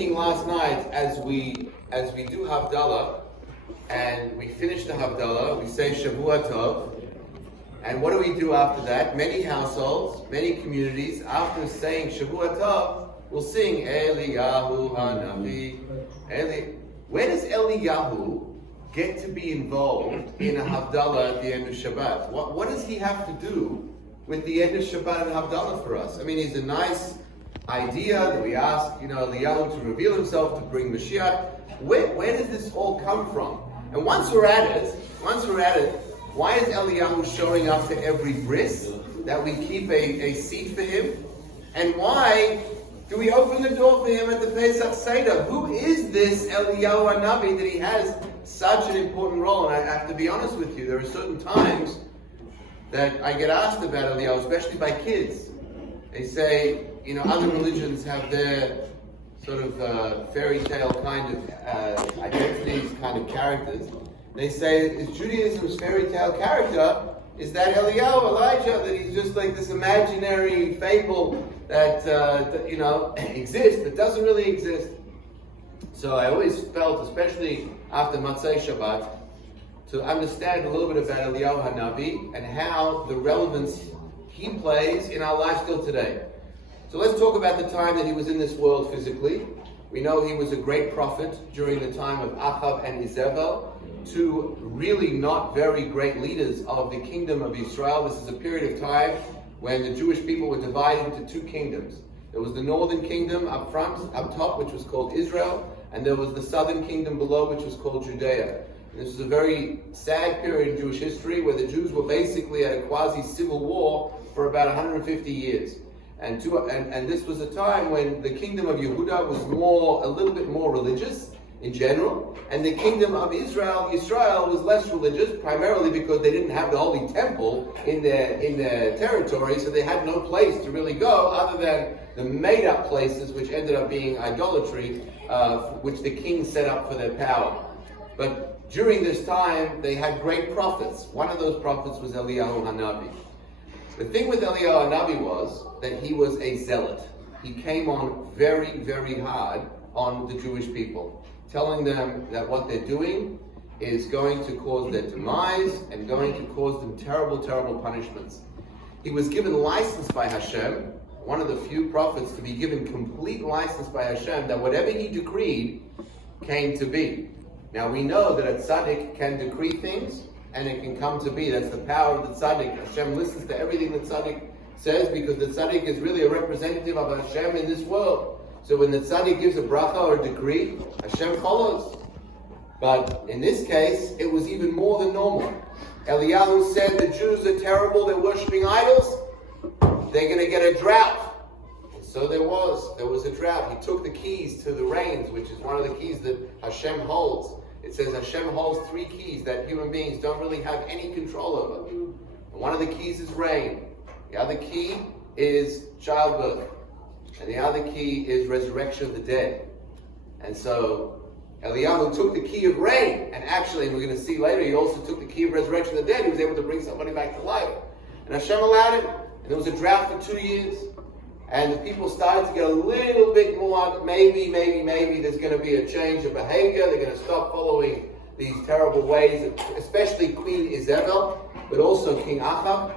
thinking last night as we do Havdalah, and we finish the Havdalah, we say Shavua Tov, and what do we do after that? Many households, many communities, after saying Shavua Tov, will sing Eliyahu Hanavi. Where does Eliyahu get to be involved in a Havdalah at the end of Shabbat? What does he have to do with the end of Shabbat and Havdalah for us? I mean, it's a nice idea that we ask, Eliyahu to reveal himself, to bring Mashiach. Where does this all come from? And once we're at it, why is Eliyahu showing up to every bris that we keep a seat for him? And why do we open the door for him at the Pesach Seder? Who is this Eliyahu Hanavi that he has such an important role? And I have to be honest with you, there are certain times that I get asked about Eliyahu, especially by kids. They say, other religions have their sort of fairy tale kind of identities, kind of characters. They say, is Judaism's fairy tale character, is that Eliyahu, Elijah, that he's just like this imaginary fable that exists, but doesn't really exist. So I always felt, especially after Matzai Shabbat, to understand a little bit about Eliyahu Hanavi and how the relevance he plays in our life still today. So let's talk about the time that he was in this world physically. We know he was a great prophet during the time of Achav and Izebel, two really not very great leaders of the kingdom of Israel. This is a period of time when the Jewish people were divided into two kingdoms. There was the northern kingdom up top, which was called Israel, and there was the southern kingdom below, which was called Judea. And this was a very sad period in Jewish history where the Jews were basically at a quasi-civil war for about 150 years. And this was a time when the kingdom of Yehuda was a little bit more religious in general, and the kingdom of Israel was less religious, primarily because they didn't have the Holy Temple in their territory, so they had no place to really go other than the made-up places, which ended up being idolatry, which the king set up for their power. But during this time, they had great prophets. One of those prophets was Eliyahu Hanavi. The thing with Eliyahu Hanavi was that he was a zealot. He came on very, very hard on the Jewish people, telling them that what they're doing is going to cause their demise and going to cause them terrible, terrible punishments. He was given license by Hashem, one of the few prophets to be given complete license by Hashem, that whatever he decreed came to be. Now we know that a tzaddik can decree things and it can come to be. That's the power of the tzaddik. Hashem listens to everything the tzaddik says because the tzaddik is really a representative of Hashem in this world. So when the tzaddik gives a bracha or a decree, Hashem follows. But in this case, it was even more than normal. Eliyahu said the Jews are terrible, they're worshipping idols, they're going to get a drought. And so there was a drought. He took the keys to the rains, which is one of the keys that Hashem holds. It says Hashem holds three keys that human beings don't really have any control over. And one of the keys is rain. The other key is childbirth. And the other key is resurrection of the dead. And so Eliyahu took the key of rain, and actually, we're going to see later, he also took the key of resurrection of the dead. He was able to bring somebody back to life. And Hashem allowed it, and there was a drought for 2 years. And the people started to get a little bit more, maybe there's going to be a change of behavior. They're going to stop following these terrible ways, especially Queen Izebel, but also King Achav.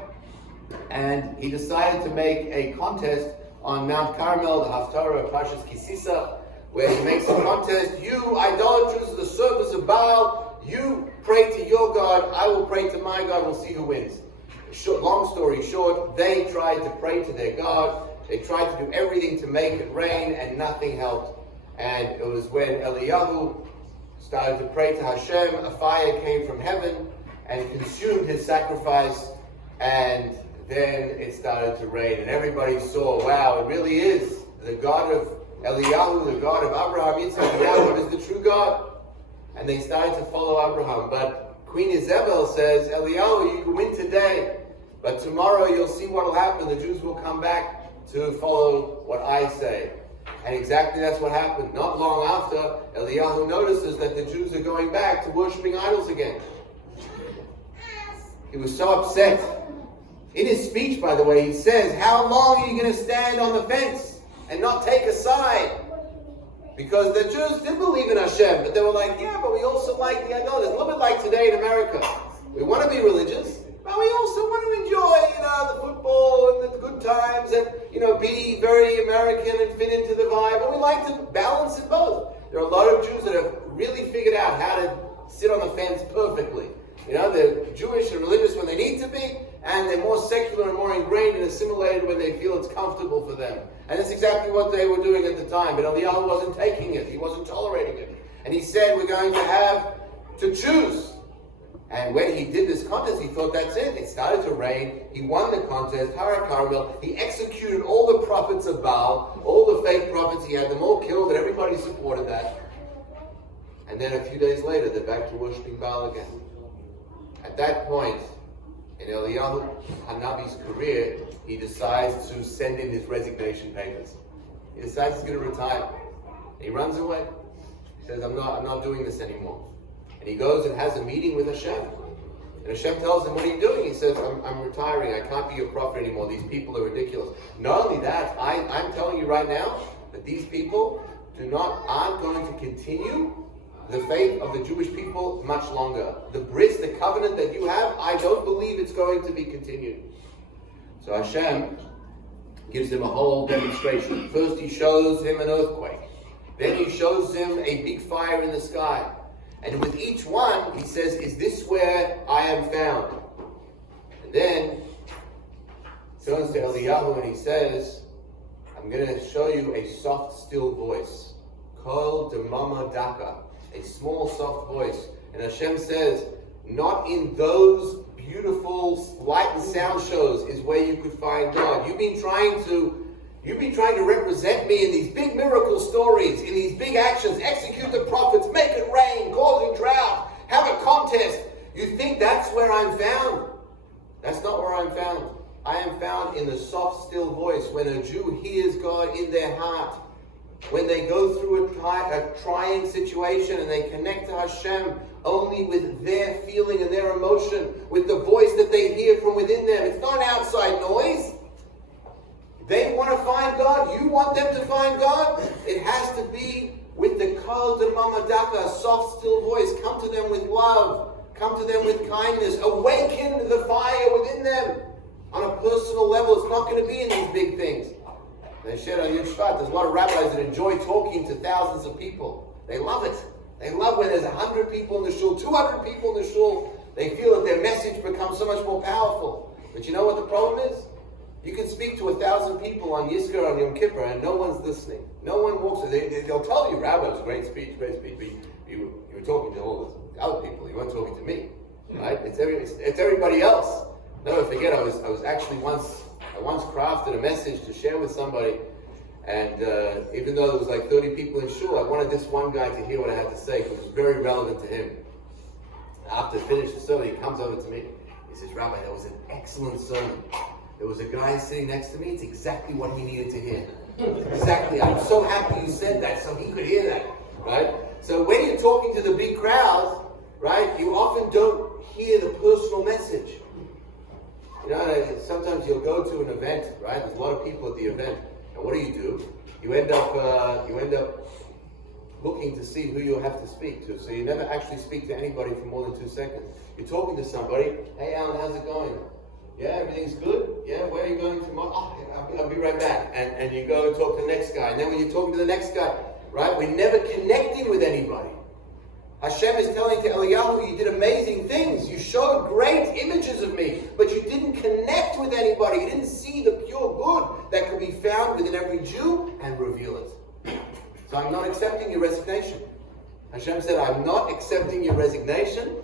And he decided to make a contest on Mount Carmel, the Haftarah of Parshas Kisisa, where he makes a contest. You idolaters, the servants of Baal, you pray to your God, I will pray to my God, we'll see who wins. Long story short, they tried to pray to their God. They tried to do everything to make it rain, and nothing helped. And it was when Eliyahu started to pray to Hashem, a fire came from heaven and consumed his sacrifice, and then it started to rain. And everybody saw, wow, it really is the God of Eliyahu, the God of Abraham, Yitzchak, and Yaakov is the true God. And they started to follow Abraham. But Queen Izebel says, Eliyahu, you can win today, but tomorrow you'll see what will happen. The Jews will come back to follow what I say. And exactly that's what happened. Not long after, Eliyahu notices that the Jews are going back to worshipping idols again. He was so upset. In his speech, by the way, he says, how long are you going to stand on the fence and not take a side? Because the Jews did believe in Hashem, but they were like, yeah, but we also like the idolatry. It's a little bit like today in America. We want to be religious, but we also want to enjoy, the football and the good times and, be very American and fit into the vibe. But we like to balance it both. There are a lot of Jews that have really figured out how to sit on the fence perfectly. They're Jewish and religious when they need to be, and they're more secular and more ingrained and assimilated when they feel it's comfortable for them. And that's exactly what they were doing at the time. But Eliyahu wasn't taking it. He wasn't tolerating it. And he said, we're going to have to choose. And when he did this contest, he thought, that's it. It started to rain. He won the contest. Har Carmel. He executed all the prophets of Baal, all the fake prophets. He had them all killed, and everybody supported that. And then a few days later, they're back to worshiping Baal again. At that point, in Eliyahu Hanavi's career, he decides to send in his resignation papers. He decides he's going to retire. And he runs away. He says, I'm not doing this anymore. And he goes and has a meeting with Hashem. And Hashem tells him, what are you doing? He says, I'm retiring. I can't be your prophet anymore. These people are ridiculous. Not only that, I'm telling you right now that these people aren't going to continue the faith of the Jewish people much longer. The bris, the covenant that you have, I don't believe it's going to be continued. So Hashem gives him a whole demonstration. First he shows him an earthquake. Then he shows him a big fire in the sky. And with each one, he says, is this where I am found? And then he turns to Eliyahu and he says, I'm going to show you a soft, still voice. Kol demama daka. A small, soft voice. And Hashem says, not in those beautiful light and sound shows is where you could find God. You've been trying to represent me in these big miracle stories, in these big actions, execute the prophets, make it rain, cause a drought, have a contest. You think that's where I'm found? That's not where I'm found. I am found in the soft, still voice when a Jew hears God in their heart. When they go through a trying situation and they connect to Hashem only with their feeling and their emotion, with the voice that they hear from within them. It's not an outside noise. They want to find God. You want them to find God. It has to be with the kol demama daka, a soft, still voice. Come to them with love. Come to them with kindness. Awaken the fire within them on a personal level. It's not going to be in these big things. There's a lot of rabbis that enjoy talking to thousands of people. They love it. They love when there's 100 people in the shul, 200 people in the shul. They feel that their message becomes so much more powerful. But you know what the problem is? You can speak to 1,000 people on Yizkar on Yom Kippur and no one's listening. No one walks. They'll tell you, Rabbi, it was a great speech. But you were talking to all the other people. You weren't talking to me. Right? It's everybody else. Never forget, I once crafted a message to share with somebody, and even though there was like 30 people in shul, I wanted this one guy to hear what I had to say because it was very relevant to him. After I finished the sermon, he comes over to me. He says, Rabbi, that was an excellent sermon. There was a guy sitting next to me. It's exactly what he needed to hear. Exactly. I'm so happy you said that so he could hear that. Right? So when you're talking to the big crowds, right, you often don't hear the personal message. Sometimes you'll go to an event, right? There's a lot of people at the event, and what do? You end up looking to see who you'll have to speak to. So you never actually speak to anybody for more than 2 seconds. You're talking to somebody. Hey, Alan, how's it going? Yeah, everything's good. Yeah, where are you going tomorrow? Oh, I'll be right back. And you go and talk to the next guy. And then when you're talking to the next guy, right? We're never connecting with anybody. Hashem is telling to Eliyahu, you did amazing things. You showed great images of me, but you didn't connect with anybody. You didn't see the pure good that could be found within every Jew and reveal it. So I'm not accepting your resignation. Hashem said, I'm not accepting your resignation.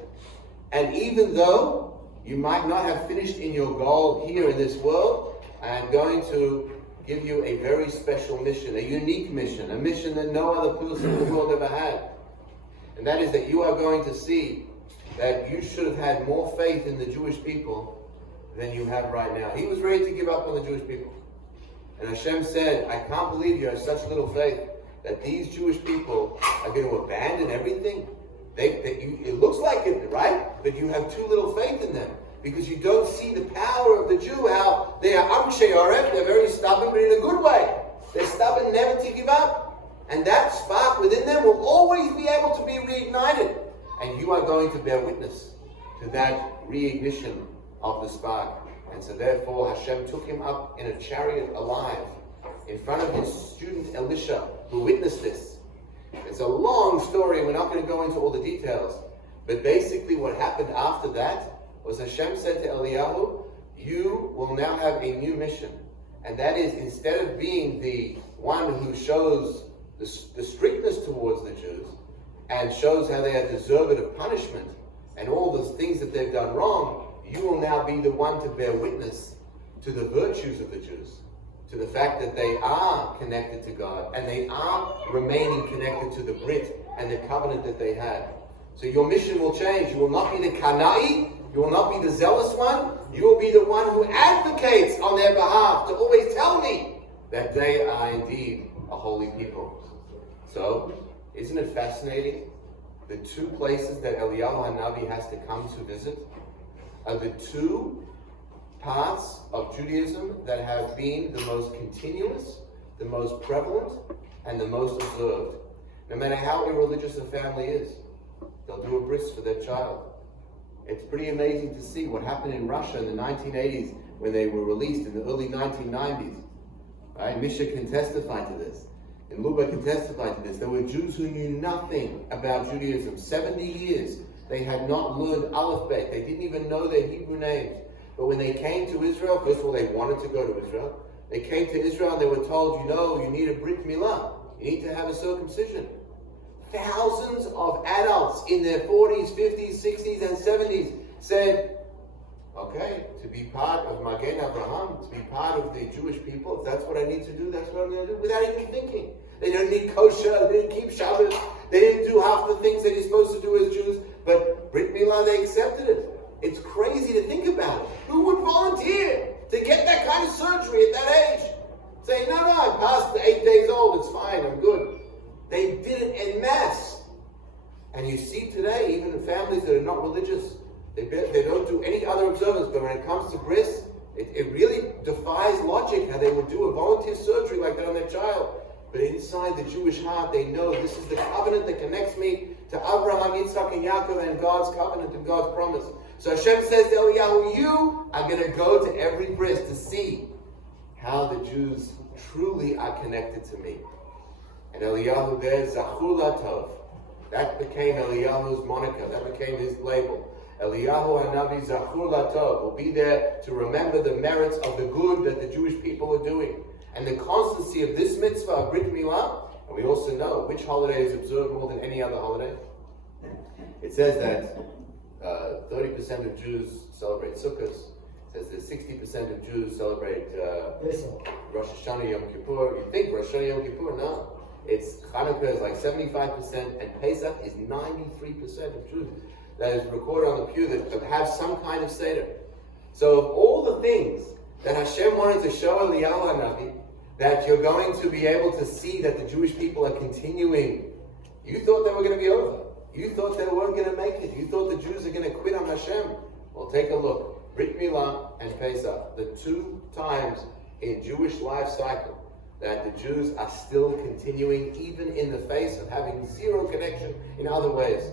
And even though you might not have finished in your goal here in this world, I am going to give you a very special mission, a unique mission, a mission that no other person in the world ever had. And that is that you are going to see that you should have had more faith in the Jewish people than you have right now. He was ready to give up on the Jewish people. And Hashem said, I can't believe you have such little faith that these Jewish people are going to abandon everything. It looks like it, right? But you have too little faith in them. Because you don't see the power of the Jew, how they are amshei aref, they're very stubborn, but in a good way. They're stubborn never to give up. And that spark within them will always be able to be reignited. And you are going to bear witness to that reignition of the spark. And so therefore Hashem took him up in a chariot alive in front of his student Elisha, who witnessed this. It's a long story, and we're not going to go into all the details. But basically what happened after that was Hashem said to Eliyahu, you will now have a new mission. And that is, instead of being the one who shows the strictness towards the Jews and shows how they are deserved of punishment and all those things that they've done wrong, you will now be the one to bear witness to the virtues of the Jews, to the fact that they are connected to God and they are remaining connected to the Brit and the covenant that they had. So your mission will change. You will not be the Kanai, you will not be the zealous one, you will be the one who advocates on their behalf to always tell me that they are indeed a holy people. So, isn't it fascinating? The two places that Eliyahu HaNavi has to come to visit are the two parts of Judaism that have been the most continuous, the most prevalent, and the most observed. No matter how irreligious a family is, they'll do a bris for their child. It's pretty amazing to see what happened in Russia in the 1980s when they were released in the early 1990s. Right? Misha can testify to this. And Luba can testify to this. There were Jews who knew nothing about Judaism. 70 years they had not learned Aleph Bet. They didn't even know their Hebrew names. But when they came to Israel, first of all, they wanted to go to Israel. They came to Israel and they were told, you need a Brit Milah. You need to have a circumcision. Thousands of adults in their 40s, 50s, 60s, and 70s said, okay, to be part of Magen Avraham, to be part of the Jewish people, if that's what I need to do, that's what I'm going to do, without even thinking. They didn't need kosher, they didn't keep Shabbat, they didn't do half the things that you're supposed to do as Jews, but Brit Milah, they accepted it. It's crazy to think about it. Who would volunteer to get that kind of surgery at that age? Say, no, I passed the 8 days old, it's fine, I'm good. They did it en masse. And you see today, even in families that are not religious, they don't do any other observance, but when it comes to bris, it really defies logic how they would do a volunteer surgery like that on their child. But inside the Jewish heart, they know this is the covenant that connects me to Abraham, Yitzchak, and Yaakov, and God's covenant and God's promise. So Hashem says to Eliyahu, you are going to go to every bris to see how the Jews truly are connected to me. And Eliyahu there, Zachur Latov. That became Eliyahu's moniker. That became his label. Eliyahu HaNavi Zachur Latov will be there to remember the merits of the good that the Jewish people are doing. And the constancy of this mitzvah of Brit Milah. And we also know which holiday is observed more than any other holiday. It says that 30% of Jews celebrate Sukkot. It says that 60% of Jews celebrate Rosh Hashanah Yom Kippur. You think Rosh Hashanah Yom Kippur? No. It's Hanukkah is like 75% and Pesach is 93% of Jews. That is recorded on the pew that have some kind of Seder. So of all the things that Hashem wanted to show Eliyahu HaNavi, that you're going to be able to see that the Jewish people are continuing, you thought they were going to be over. You thought they weren't going to make it. You thought the Jews are going to quit on Hashem. Well, take a look. Brit Milah and Pesach, the two times in Jewish life cycle that the Jews are still continuing, even in the face of having zero connection in other ways.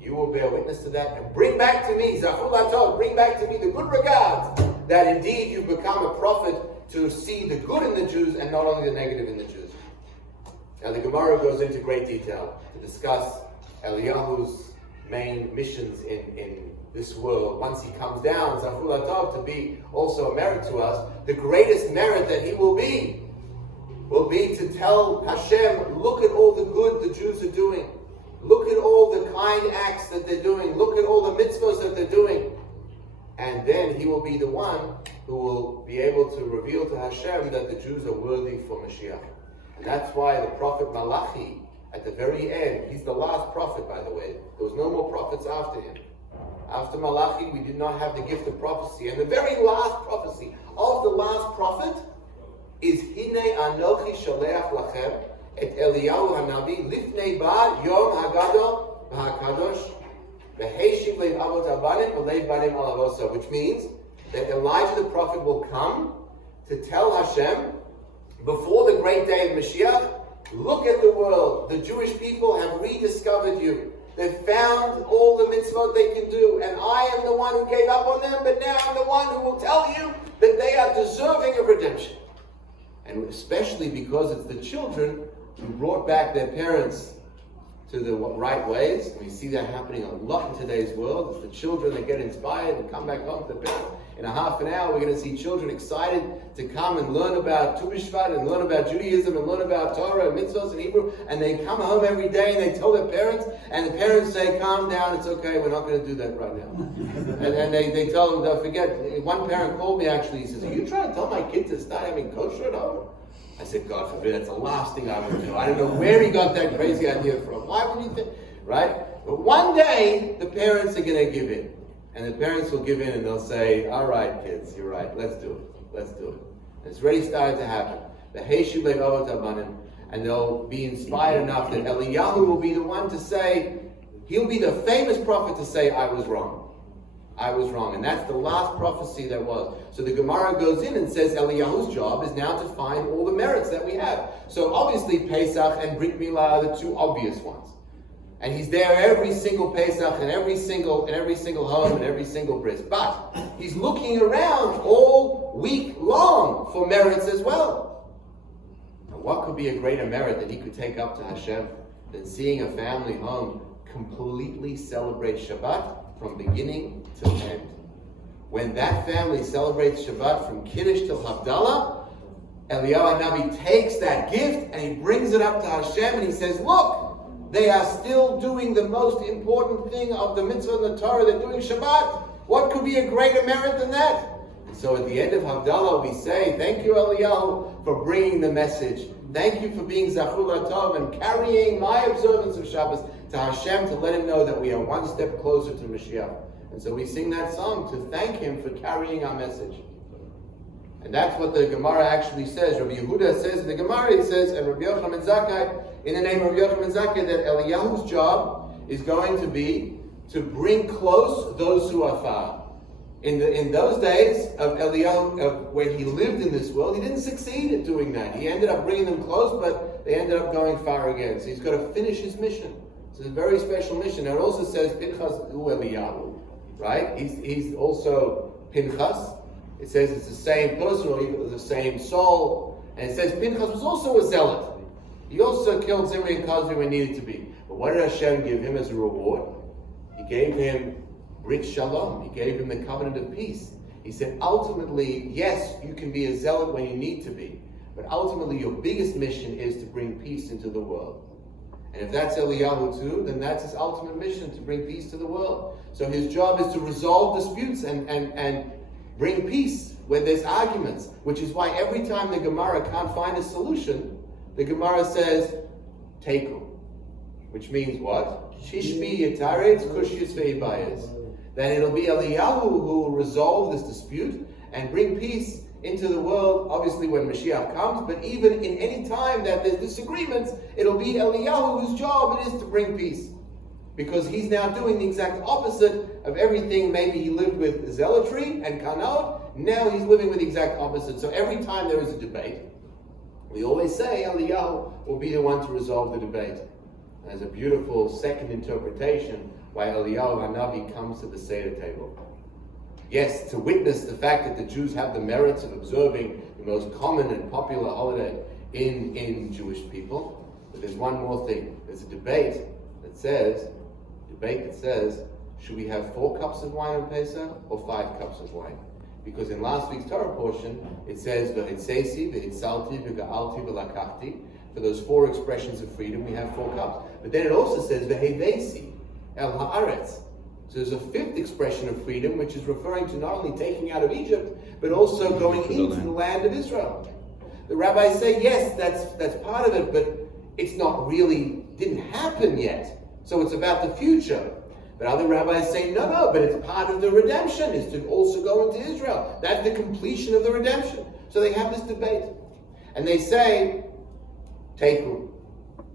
You will bear witness to that and bring back to me, Zachur Latov, bring back to me the good regards that indeed you've become a prophet to see the good in the Jews and not only the negative in the Jews. Now the Gemara goes into great detail to discuss Eliyahu's main missions in this world. Once he comes down, Zachur Latov, to be also a merit to us, the greatest merit that he will be to tell Hashem, look at all the good the Jews are doing. Look at all the kind acts that they're doing. Look at all the mitzvahs that they're doing. And then he will be the one who will be able to reveal to Hashem that the Jews are worthy for Mashiach. And that's why the prophet Malachi, at the very end, he's the last prophet, by the way. There was no more prophets after him. After Malachi, we did not have the gift of prophecy. And the very last prophecy of the last prophet is Hinei Anochi Shaleach Lachem et Eliyahu HaNavi Lifnei Ba Yom HaGadol VaHaKadosh VeHeshiv Leiv Avot Abanim VeLeiv Banim Al Avosa, which means that Elijah the prophet will come to tell Hashem before the great day of Mashiach Look at the world. The Jewish people have rediscovered you. They've found all the mitzvot they can do, and I am the one who gave up on them, but now I'm the one who will tell you that they are deserving of redemption. And especially because it's the children who brought back their parents to the right ways. And we see that happening a lot in today's world. It's the children that get inspired and come back home to the parents. In a half an hour, we're going to see children excited to come and learn about Tu B'Shvat and learn about Judaism and learn about Torah and mitzvahs and Hebrew. And they come home every day and they tell their parents, and the parents say, calm down, it's okay, we're not going to do that right now. and they tell them, don't forget. One parent called me actually, he says, are you trying to tell my kid to start having kosher at home? I said, God forbid, that's the last thing I would do. I don't know where he got that crazy idea from. Why would you think, right? But one day, the parents are going to give in. And the parents will give in and they'll say, all right, kids, you're right, let's do it. Let's do it. And it's already started to happen. The Heishu Le'avot Abanim, and they'll be inspired enough that Eliyahu will be the one to say, he'll be the famous prophet to say, I was wrong. I was wrong. And that's the last prophecy there was. So the Gemara goes in and says Eliyahu's job is now to find all the merits that we have. So obviously Pesach and Brit Milah are the two obvious ones. And he's there every single Pesach and every single home and every single bris. But he's looking around all week long for merits as well. Now what could be a greater merit that he could take up to Hashem than seeing a family home completely celebrate Shabbat from beginning to end? When that family celebrates Shabbat from Kiddush till Havdalah, Eliyahu Hanavi takes that gift and he brings it up to Hashem and he says, look, they are still doing the most important thing of the mitzvah and the Torah. They're doing Shabbat. What could be a greater merit than that? And so at the end of Havdalah, we say, thank you, Eliyahu, for bringing the message. Thank you for being Zachur Latov and carrying my observance of Shabbos to Hashem to let him know that we are one step closer to Mashiach. And so we sing that song to thank him for carrying our message. And that's what the Gemara actually says. Rabbi Yehuda says in the Gemara, he says, and Rabbi Yochanan Zakkai, in the name of Rabbi Yochanan Zakkai, that Eliyahu's job is going to be to bring close those who are far. In those days of Eliyahu, when he lived in this world, he didn't succeed at doing that. He ended up bringing them close, but they ended up going far again. So he's got to finish his mission. So it's a very special mission. And it also says Pinchas u Eliyahu, right? He's also Pinchas. It says it's the same person, or even the same soul. And it says Pinchas was also a zealot. He also killed Zimri and Kozbi when needed to be. But what did Hashem give him as a reward? He gave him Brit Shalom. He gave him the covenant of peace. He said, ultimately, yes, you can be a zealot when you need to be. But ultimately, your biggest mission is to bring peace into the world. And if that's Eliyahu too, then that's his ultimate mission, to bring peace to the world. So his job is to resolve disputes and bring peace when there's arguments, which is why every time the Gemara can't find a solution, the Gemara says, Teiku, which means what? Shishbi yitaretz kushis veibayes. Then it'll be Eliyahu who will resolve this dispute and bring peace into the world, obviously when Mashiach comes, but even in any time that there's disagreements, it'll be Eliyahu whose job it is to bring peace. Because he's now doing the exact opposite of everything. Maybe he lived with zealotry and kanot. Now he's living with the exact opposite. So every time there is a debate, we always say Eliyahu will be the one to resolve the debate. There's a beautiful second interpretation why Eliyahu Hanavi comes to the Seder table. Yes, to witness the fact that the Jews have the merits of observing the most common and popular holiday in Jewish people. But there's one more thing. There's a debate that says, should we have 4 cups of wine on Pesach or 5 cups of wine? Because in last week's Torah portion, it says, V'hitzesi, v'hitzalti, v'ga'alti, v'lakachti. For those 4 expressions of freedom, we have 4 cups. But then it also says, V'hevesi, el ha'aretz. So there's a 5th expression of freedom, which is referring to not only taking out of Egypt, but also going into the land of Israel. The rabbis say, yes, that's part of it, but it's not really, didn't happen yet. So it's about the future. But other rabbis say, no, but it's part of the redemption, is to also go into Israel. That's the completion of the redemption. So they have this debate. And they say, Teiku.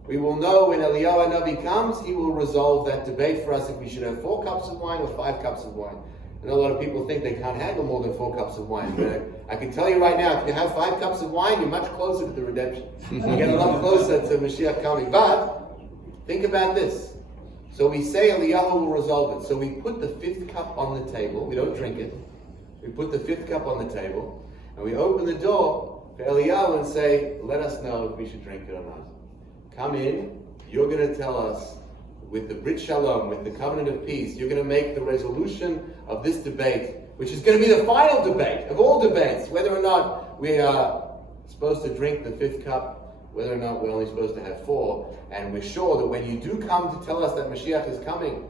We will know when Eliyahu Hanavi comes, he will resolve that debate for us if we should have 4 cups of wine or 5 cups of wine. I know a lot of people think they can't handle more than 4 cups of wine. But I can tell you right now, if you have 5 cups of wine, you're much closer to the redemption. You get a lot closer to Mashiach coming. But think about this. So we say Eliyahu will resolve it. So we put the 5th cup on the table. We don't drink it. We put the 5th cup on the table, and we open the door for Eliyahu and say, let us know if we should drink it or not. Come in. You're going to tell us, with the Brit Shalom, with the covenant of peace, you're going to make the resolution of this debate, which is going to be the final debate of all debates, whether or not we are supposed to drink the 5th cup, whether or not we're only supposed to have 4. And we're sure that when you do come to tell us that Mashiach is coming,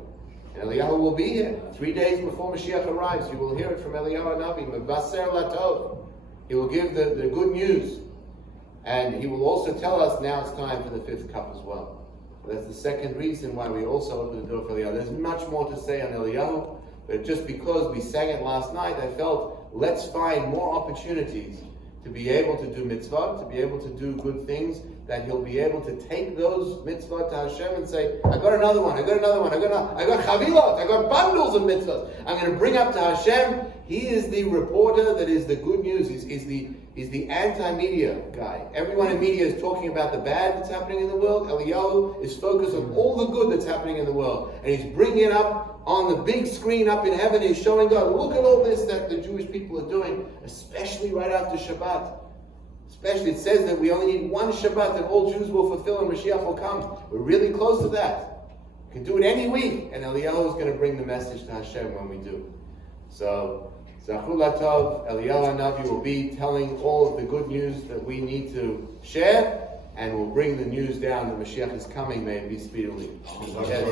and Eliyahu will be here 3 days before Mashiach arrives, you will hear it from Eliyahu Hanavi, Mevaser Latov. He will give the good news. And he will also tell us now it's time for the 5th cup as well. That's the second reason why we also open the door for Eliyahu. There's much more to say on Eliyahu, but just because we sang it last night, I felt let's find more opportunities to be able to do mitzvah, to be able to do good things, that he'll be able to take those mitzvah to Hashem and say, I got another one, I got chavilot, I got bundles of mitzvahs. I'm going to bring up to Hashem. He is the reporter that is the good news. He's the anti-media guy. Everyone in media is talking about the bad that's happening in the world. Eliyahu is focused on all the good that's happening in the world. And he's bringing it up on the big screen up in heaven. He's showing God, look at all this that the Jewish people are doing, especially right after Shabbat. Especially, it says that we only need one Shabbat that all Jews will fulfill and Mashiach will come. We're really close to that. We can do it any week. And Eliyahu is going to bring the message to Hashem when we do. So, Zachul Latov, Eliyahu Hanavi will be telling all of the good news that we need to share, and will bring the news down that Mashiach is coming. May it be speedily. Yes.